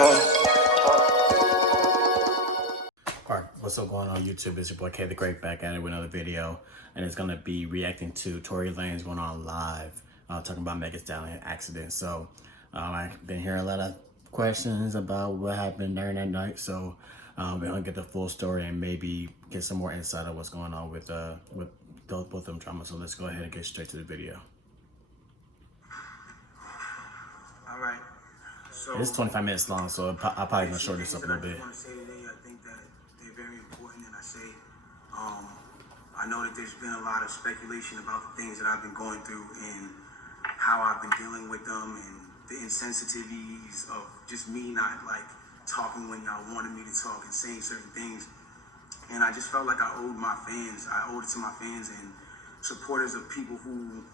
Alright, what's up going on YouTube? It's your boy K the Great back at it with another video, and it's gonna be reacting to Tory Lanez going on live, talking about MegThaStallion accident. So I've been hearing a lot of questions about what happened during that night, so we're gonna get the full story and maybe get some more insight on what's going on with both of them drama. So let's go ahead and get straight to the video. All right. So it's 25 minutes long, so I'll probably gonna shorten this up a little bit. I want to say today, I think that they're very important, and I know that there's been a lot of speculation about the things that I've been going through and how I've been dealing with them and the insensitivities of just me not like talking when y'all wanted me to talk and saying certain things. And I just felt like I owed it to my fans and supporters of people who,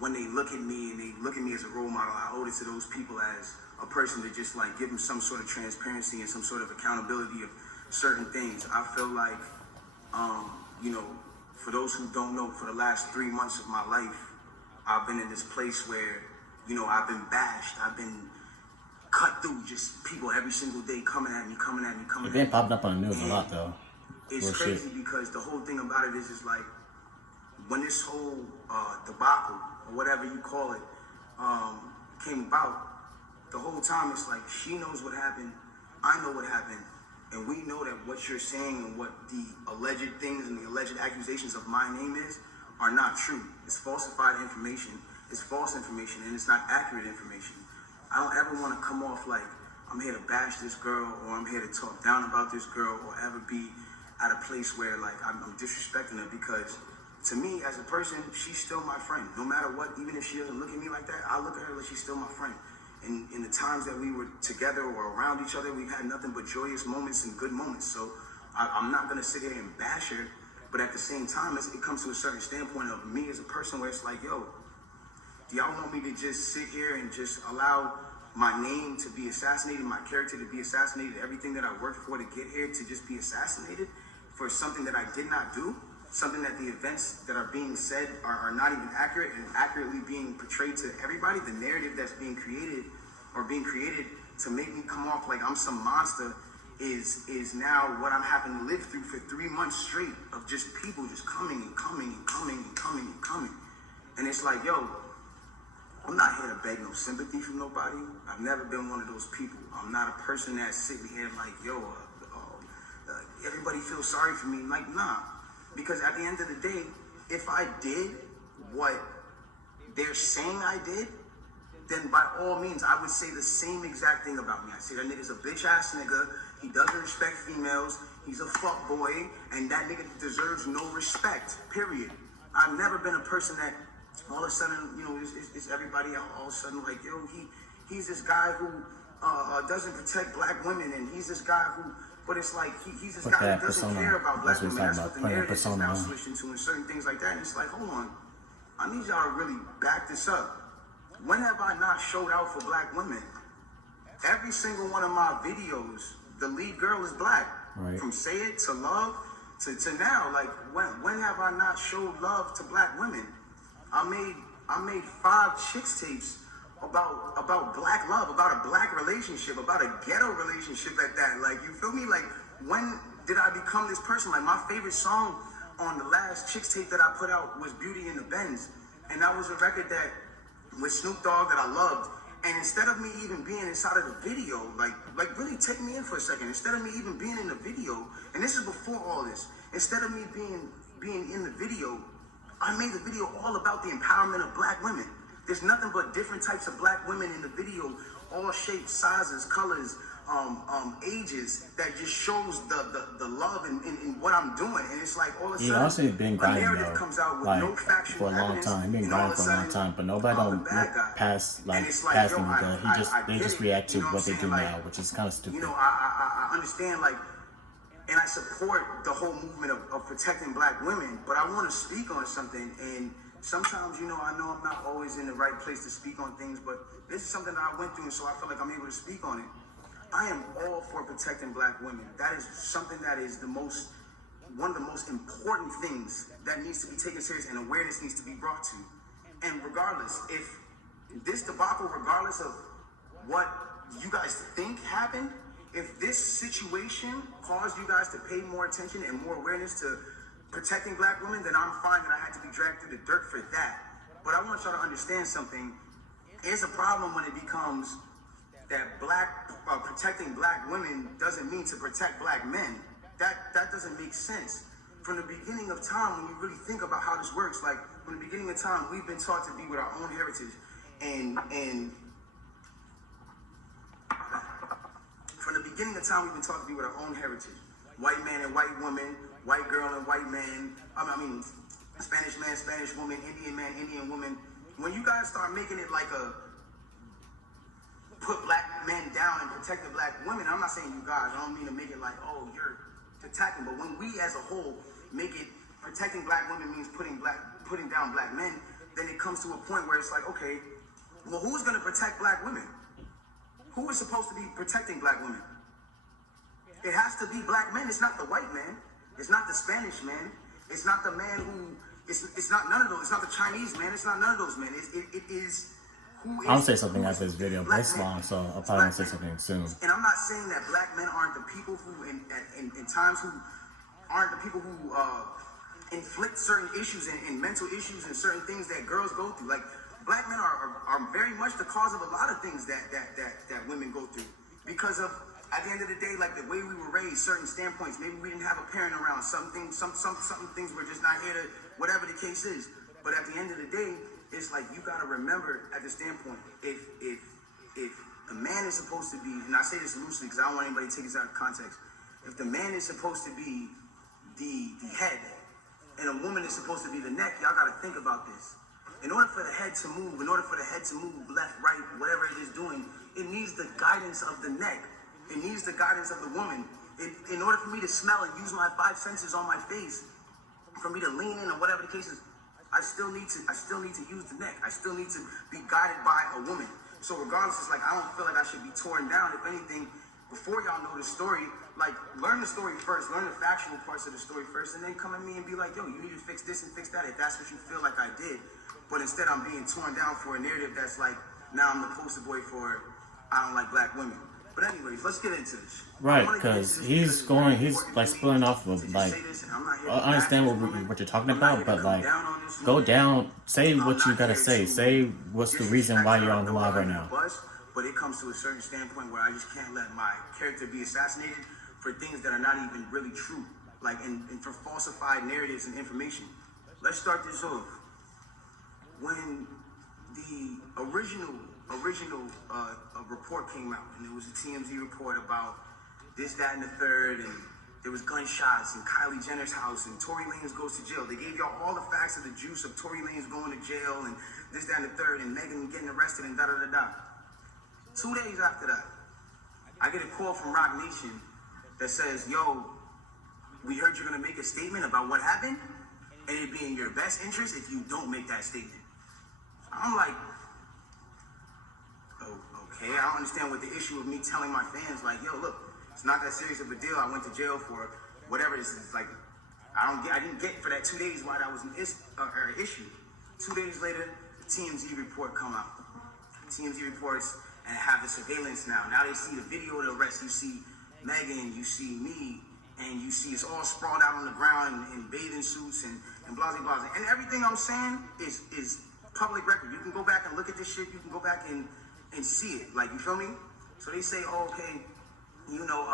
when they look at me and they look at me as a role model, I owed it to those people as a person to just like give them some sort of transparency and some sort of accountability of certain things. I feel like, for those who don't know, for the last 3 months of my life, I've been in this place where, I've been bashed, I've been cut through, just people every single day coming at me. You've been popping up on the news a lot though. It's crazy because the whole thing about it is like, when this whole debacle, or whatever you call it, came about, the whole time it's like, she knows what happened, I know what happened, and we know that what you're saying and what the alleged things and the alleged accusations of my name is are not true. It's falsified information, it's false information, and it's not accurate information. I don't ever want to come off like I'm here to bash this girl or I'm here to talk down about this girl or ever be at a place where like I'm disrespecting her, because to me as a person, she's still my friend. No matter what, even if she doesn't look at me like that, I look at her like she's still my friend. And in the times that we were together or around each other, we've had nothing but joyous moments and good moments. So I'm not gonna sit here and bash her, but at the same time, it comes to a certain standpoint of me as a person where it's like, yo, do y'all want me to just sit here and just allow my name to be assassinated, my character to be assassinated, everything that I worked for to get here to just be assassinated for something that I did not do? Something that the events that are being said are not even accurate and accurately being portrayed to everybody. The narrative that's being created to make me come off like I'm some monster is now what I'm having to live through for 3 months straight of just people just coming. And it's like, yo, I'm not here to beg no sympathy from nobody. I've never been one of those people. I'm not a person that's sitting here like, yo, everybody feels sorry for me. Like, nah. Because at the end of the day, if I did what they're saying I did, then by all means, I would say the same exact thing about me. I say that nigga's a bitch ass nigga. He doesn't respect females. He's a fuck boy, and that nigga deserves no respect, period. I've never been a person that all of a sudden, it's everybody all of a sudden like, yo, he's this guy who doesn't protect black women, and he's this guy who, but it's like, he's this guy who doesn't care about black women. That's what the narrative is now switched into, and certain things like that. And it's like, hold on, I need y'all to really back this up. When have I not showed out for black women? Every single one of my videos, the lead girl is black. Right. From Say It to Love to now. Like, when have I not showed love to black women? I made 5 chicks tapes about black love, about a black relationship, about a ghetto relationship at that. Like, you feel me? Like, when did I become this person? Like, my favorite song on the last chicks tape that I put out was Beauty in the Benz. And that was a record that with Snoop Dogg that I loved. And instead of me even being inside of the video, like really take me in for a second. Instead of me even being in the video, and this is before all this, instead of me being in the video, I made the video all about the empowerment of black women. There's nothing but different types of black women in the video, all shapes, sizes, colors, ages, that just shows the love in what I'm doing. And it's like all of a sudden, also been grinding narrative comes out with like no factual for a long evidence, time. Been grinding for a long time, but nobody don't look past me because they just react to what they do now, which is kind of stupid. I understand, like, and I support the whole movement of protecting black women, but I want to speak on something. And sometimes, I know I'm not always in the right place to speak on things, but this is something that I went through, and so I feel like I'm able to speak on it. I am all for protecting black women. That is something that is one of the most important things that needs to be taken serious and awareness needs to be brought to. And regardless, if this debacle, regardless of what you guys think happened, if this situation caused you guys to pay more attention and more awareness to protecting black women, then I'm fine that I had to be dragged through the dirt for that. But I want y'all to understand something. It's a problem when it becomes that protecting black women doesn't mean to protect black men. That doesn't make sense. From the beginning of time, when you really think about how this works, like from the beginning of time, we've been taught to be with our own heritage, and from the beginning of time, we've been taught to be with our own heritage. White man and white woman, white girl and white man. I mean, Spanish man, Spanish woman, Indian man, Indian woman. When you guys start making it like a put black men down and protect the black women, I'm not saying you guys, I don't mean to make it like, oh, you're attacking, but when we as a whole make it protecting black women means putting down black men, then it comes to a point where it's like, okay, well, who's gonna protect black women? Who is supposed to be protecting black women? It has to be black men. It's not the white man. It's not the Spanish man. It's not the man who, it's not none of those. It's not the Chinese man. It's not none of those men. It is who is. I'll say something after this video, but it's long, so I'll probably say something soon. And I'm not saying that black men aren't the people who, in times, who aren't the people who inflict certain issues and mental issues and certain things that girls go through. Like, black men are very much the cause of a lot of things that women go through. Because of, at the end of the day, like the way we were raised, certain standpoints, maybe we didn't have a parent around, some things were just not here to, whatever the case is. But at the end of the day, it's like, you gotta remember at the standpoint, if a man is supposed to be, and I say this loosely because I don't want anybody to take this out of context, if the man is supposed to be the head and a woman is supposed to be the neck, y'all gotta think about this. In order for the head to move, left, right, whatever it is doing, it needs the guidance of the neck. It needs the guidance of the woman. In order for me to smell and use my 5 senses on my face, for me to lean in or whatever the case is, I still need to use the neck. I still need to be guided by a woman. So regardless, it's like, I don't feel like I should be torn down. If anything, before y'all know the story, like, learn the story first, learn the factual parts of the story first, and then come at me and be like, yo, you need to fix this and fix that if that's what you feel like I did. But instead, I'm being torn down for a narrative that's like, now I'm the poster boy for I don't like black women. But anyways, let's get into this. Right, because he's like splitting off of, like, I understand what you're talking about, but like, go down, say what you gotta say. Say what's the reason why you're on the live right now. But it comes to a certain standpoint where I just can't let my character be assassinated for things that are not even really true, like, and for falsified narratives and information. Let's start this off. When the original report came out, and it was a TMZ report about this, that, and the third, and there was gunshots in Kylie Jenner's house, and Tory Lanez goes to jail. They gave y'all all the facts of the juice of Tory Lanez going to jail, and this, that, and the third, and Megan getting arrested, and da-da-da-da. 2 days after that, I get a call from Rock Nation that says, yo, we heard you're gonna make a statement about what happened, and it'd be in your best interest if you don't make that statement. I'm like, oh, okay, I don't understand what the issue of me telling my fans, like, yo, look, it's not that serious of a deal. I went to jail for whatever this is. Like, I didn't get for that 2 days why that was an issue. 2 days later, the TMZ report come out. TMZ reports and have the surveillance now. Now they see the video of the arrest. You see Megan, you see me, and you see it's all sprawled out on the ground in bathing suits and blah, blah, blah. And everything I'm saying is public record. You can go back and look at this shit. You can go back and see it. Like, you feel me? So they say, oh, okay, you know,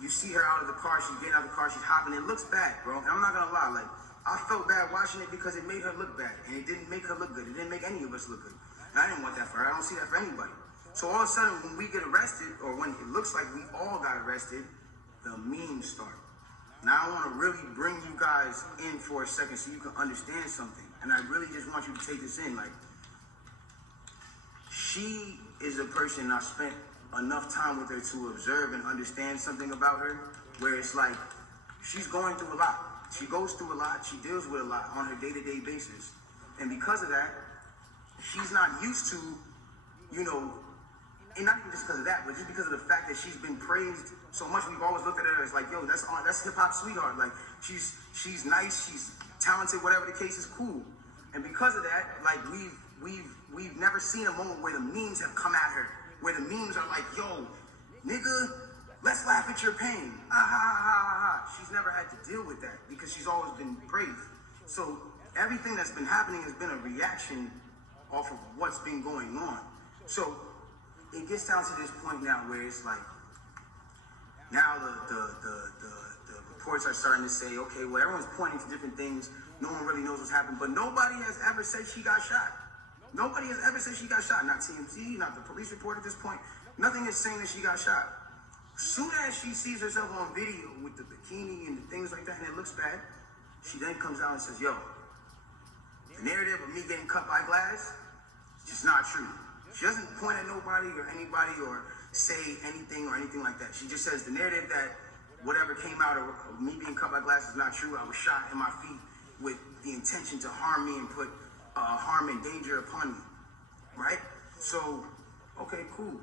you see her out of the car. She's getting out of the car. She's hopping. It looks bad, bro. And I'm not gonna lie. Like, I felt bad watching it because it made her look bad, and it didn't make her look good. It didn't make any of us look good. And I didn't want that for her. I don't see that for anybody. So all of a sudden, when we get arrested, or when it looks like we all got arrested, the memes start. Now I want to really bring you guys in for a second so you can understand something. And I really just want you to take this in. Like, she is a person I spent enough time with her to observe and understand something about her, where it's like, she's going through a lot. She goes through a lot. She deals with a lot on her day-to-day basis. And because of that, she's not used to, you know, and not even just because of that, but just because of the fact that she's been praised so much. We've always looked at her as like, yo, that's hip-hop sweetheart. Like, she's nice, she's talented, whatever the case is, cool. And because of that, like, we've never seen a moment where the memes have come at her where the memes are like, yo, nigga, let's laugh at your pain. Ah, ha, ha, ha, ha, ha. She's never had to deal with that because she's always been brave. So everything that's been happening has been a reaction off of what's been going on. So it gets down to this point now where it's like, now the reports are starting to say, okay, well, everyone's pointing to different things. No one really knows what's happened, but nobody has ever said she got shot. Nobody has ever said she got shot. Not TMZ, not the police report at this point. Nothing is saying that she got shot. Soon as she sees herself on video with the bikini and the things like that, and it looks bad, she then comes out and says, yo, the narrative of me getting cut by glass, it's just not true. She doesn't point at nobody or anybody or say anything or anything like that. She just says the narrative that whatever came out of me being cut by glass is not true. I was shot in my feet with the intention to harm me and put harm and danger upon me, right? So, okay, cool.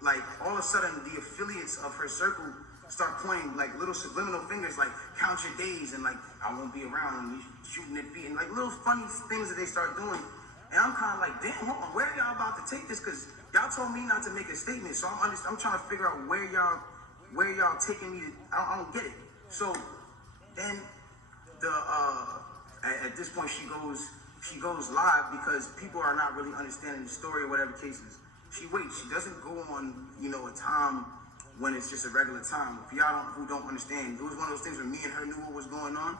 Like, all of a sudden, the affiliates of her circle start pointing, like, little subliminal fingers, like, count your days, and, like, I won't be around, and you shooting at feet, and, like, little funny things that they start doing. And I'm kind of like, damn, hold on, where are y'all about to take this? Because y'all told me not to make a statement, so I'm trying to figure out where y'all taking me to, I don't get it. So, then, at this point, she goes live because people are not really understanding the story or whatever cases. She waits. She doesn't go on, a time when it's just a regular time. If y'all who don't understand, it was one of those things where me and her knew what was going on,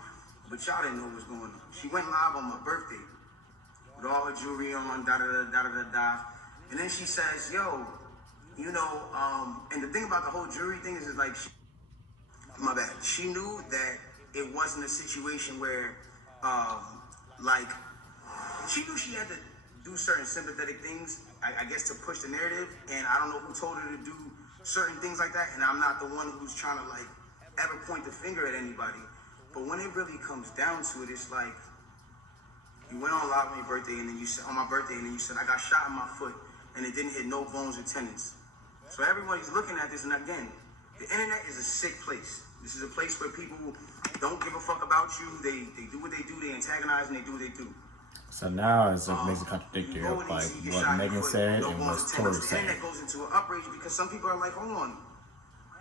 but y'all didn't know what was going on. She went live on my birthday with all her jewelry on, da-da-da-da-da-da. And then she says, yo, and the thing about the whole jewelry thing is like, my bad. She knew that it wasn't a situation where, she knew she had to do certain sympathetic things, I guess, to push the narrative, and I don't know who told her to do certain things like that, and I'm not the one who's trying to, ever point the finger at anybody, but when it really comes down to it, it's like, you went on live on your birthday, and then you said, on my birthday, and then you said, I got shot in my foot, and it didn't hit no bones or tendons. So everybody's looking at this, and again, the internet is a sick place. This is a place where people don't give a fuck about you, they do what they do, they antagonize, and they do what they do. So now it's makes it contradictory of like what Megan said and what Tory said. The internet goes into an outrage because some people are like, hold on,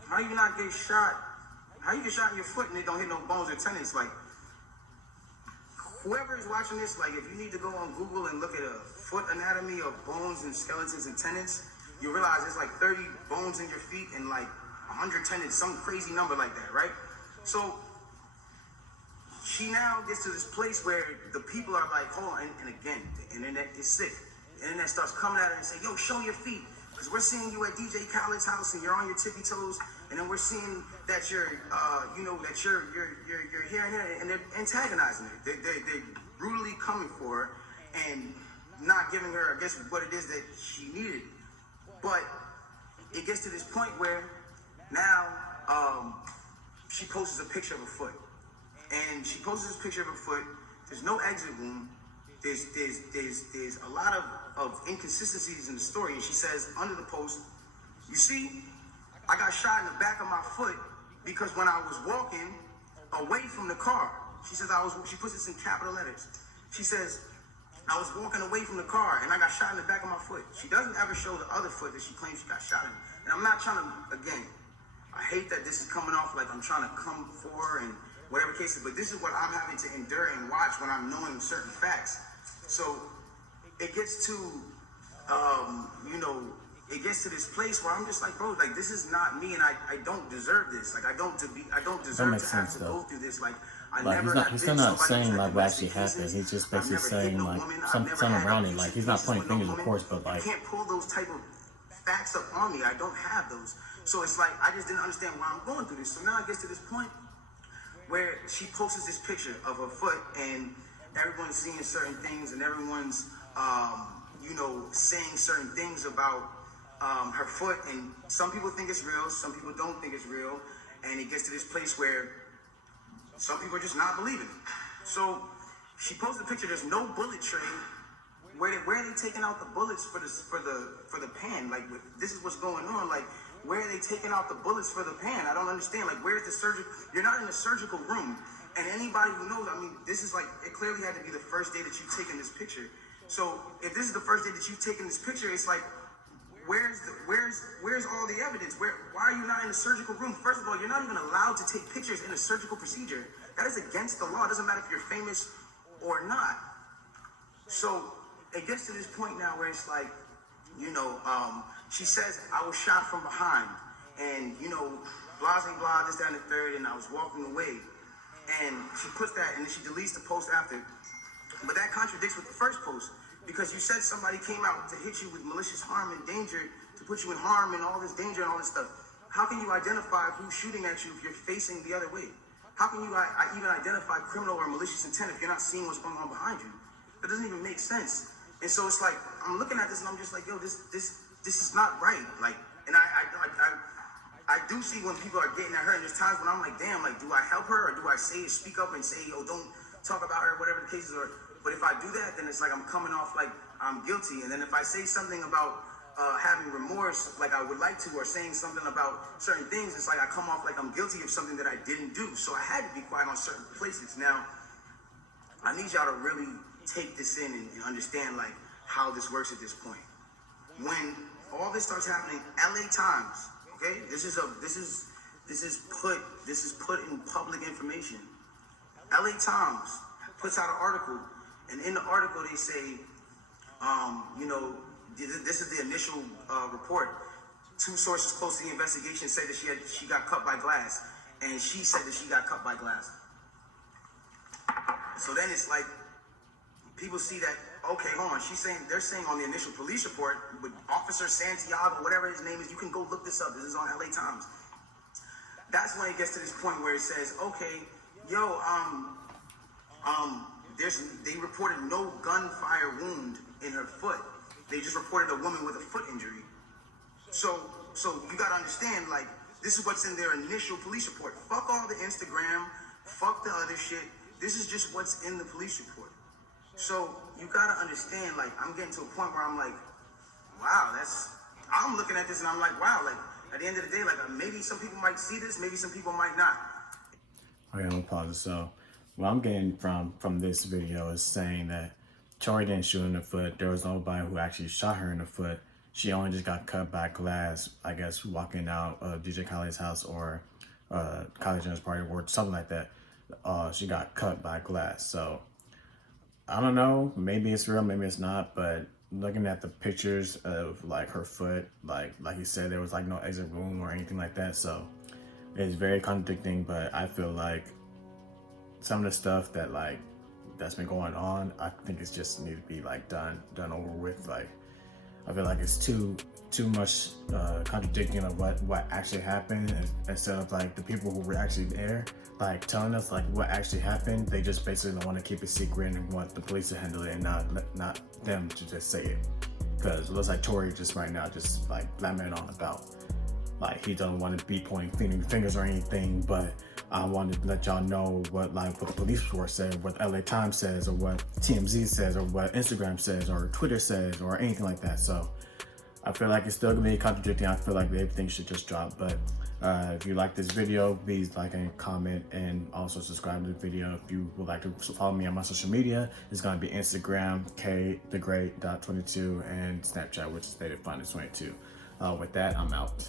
how you not get shot? How you get shot in your foot and it don't hit no bones or tendons? Like, whoever is watching this, like, if you need to go on Google and look at a foot anatomy of bones and skeletons and tendons, you realize there's like 30 bones in your feet and like 100 tendons, some crazy number like that, right? So she now gets to this place where the people are like, hold on, and again, the internet is sick. The internet starts coming at her and say, yo, show your feet, because we're seeing you at DJ Khaled's house and you're on your tippy toes, and then we're seeing that you're, that you're here and here, and they're antagonizing her. They're brutally coming for her and not giving her, I guess, what it is that she needed. But it gets to this point where now she posts a picture of a foot. And she posts this picture of her foot. There's no exit wound. There's a lot of inconsistencies in the story. And she says under the post, you see, I got shot in the back of my foot because when I was walking away from the car, she says she puts this in capital letters. She says, I was walking away from the car and I got shot in the back of my foot. She doesn't ever show the other foot that she claims she got shot in. And I'm not trying to, again, I hate that this is coming off like I'm trying to come for her and whatever case is, but this is what I'm having to endure and watch when I'm knowing certain facts. So it gets to, it gets to this place where I'm just like, bro, like, this is not me, and I don't deserve this. Like, I don't deserve to have to go through this. Like, he's still not saying like what actually happened. He's just basically saying like something around it. Like, he's not pointing fingers, of course, but like, you can't pull those type of facts up on me. I don't have those. So it's like I just didn't understand why I'm going through this. So now it gets to this point where she posts this picture of her foot and everyone's seeing certain things and everyone's, saying certain things about her foot, and some people think it's real, some people don't think it's real, and it gets to this place where some people are just not believing it. So she posted a picture, there's no bullet tray. Where are they taking out the bullets for the pan? Like, this is what's going on. Like, where are they taking out the bullets for the pan? I don't understand. Like, where's the surgery? You're not in a surgical room. And anybody who knows, I mean, this is like, it clearly had to be the first day that you've taken this picture. So if this is the first day that you've taken this picture, it's like, where's all the evidence? Why are you not in the surgical room? First of all, you're not even allowed to take pictures in a surgical procedure. That is against the law. It doesn't matter if you're famous or not. So it gets to this point now where it's like, she says, I was shot from behind, and blah, blah, blah, this, that, and the third, and I was walking away. And she puts that, and then she deletes the post after. But that contradicts with the first post, because you said somebody came out to hit you with malicious harm and danger, to put you in harm and all this danger and all this stuff. How can you identify who's shooting at you if you're facing the other way? How can you even identify criminal or malicious intent if you're not seeing what's going on behind you? That doesn't even make sense. And so it's like, I'm looking at this and I'm just like, yo, this is not right. Like, and I do see when people are getting at her, and there's times when I'm like, damn, like, do I help her, or do I speak up and say, yo, don't talk about her, whatever the case is, but if I do that, then it's like I'm coming off like I'm guilty. And then if I say something about having remorse, like I would like to, or saying something about certain things, it's like I come off like I'm guilty of something that I didn't do. So I had to be quiet on certain places. Now, I need y'all to really take this in and understand like how this works at this point. When all this starts happening, LA Times, okay, this is put in public information. LA Times puts out an article, and in the article they say, this is the initial report. Two sources close to the investigation said that she got cut by glass, and she said that she got cut by glass. So then it's like, people see that, okay, hold on, they're saying on the initial police report, with Officer Santiago, whatever his name is, you can go look this up, this is on LA Times. That's when it gets to this point where it says, okay, yo, they reported no gunfire wound in her foot. They just reported a woman with a foot injury. So you gotta understand, like, this is what's in their initial police report. Fuck all the Instagram, fuck the other shit. This is just what's in the police report. So you gotta understand, like, I'm getting to a point where I'm like, wow, I'm looking at this and I'm like, wow, like, at the end of the day, like, maybe some people might see this, maybe some people might not. Okay, I'm gonna pause it. So what I'm getting from this video is saying that Tory didn't shoot her in the foot. There was nobody who actually shot her in the foot. She only just got cut by glass, I guess, walking out of DJ Khaled's house or Kylie Jenner's party or something like that. She got cut by glass. So I don't know, maybe it's real, maybe it's not, but looking at the pictures of like her foot, like you said, there was like no exit wound or anything like that. So it's very contradicting, but I feel like some of the stuff that's been going on, I think it's just need to be like done over with. Like, I feel like it's too much contradicting of what actually happened, instead of like the people who were actually there, like telling us like what actually happened. They just basically don't want to keep it secret and want the police to handle it and not them to just say it. Because it looks like Tory just right now just like lamenting on about, like, he doesn't want to be pointing fingers or anything, but I wanted to let y'all know what the police report said, what LA Times says, or what TMZ says, or what Instagram says, or Twitter says, or anything like that. So I feel like it's still gonna be contradicting. I feel like everything should just drop. But if you like this video, please like and comment, and also subscribe to the video. If you would like to follow me on my social media, it's gonna be Instagram, kthegreat.22, and Snapchat, which is dated finest22. With that, I'm out.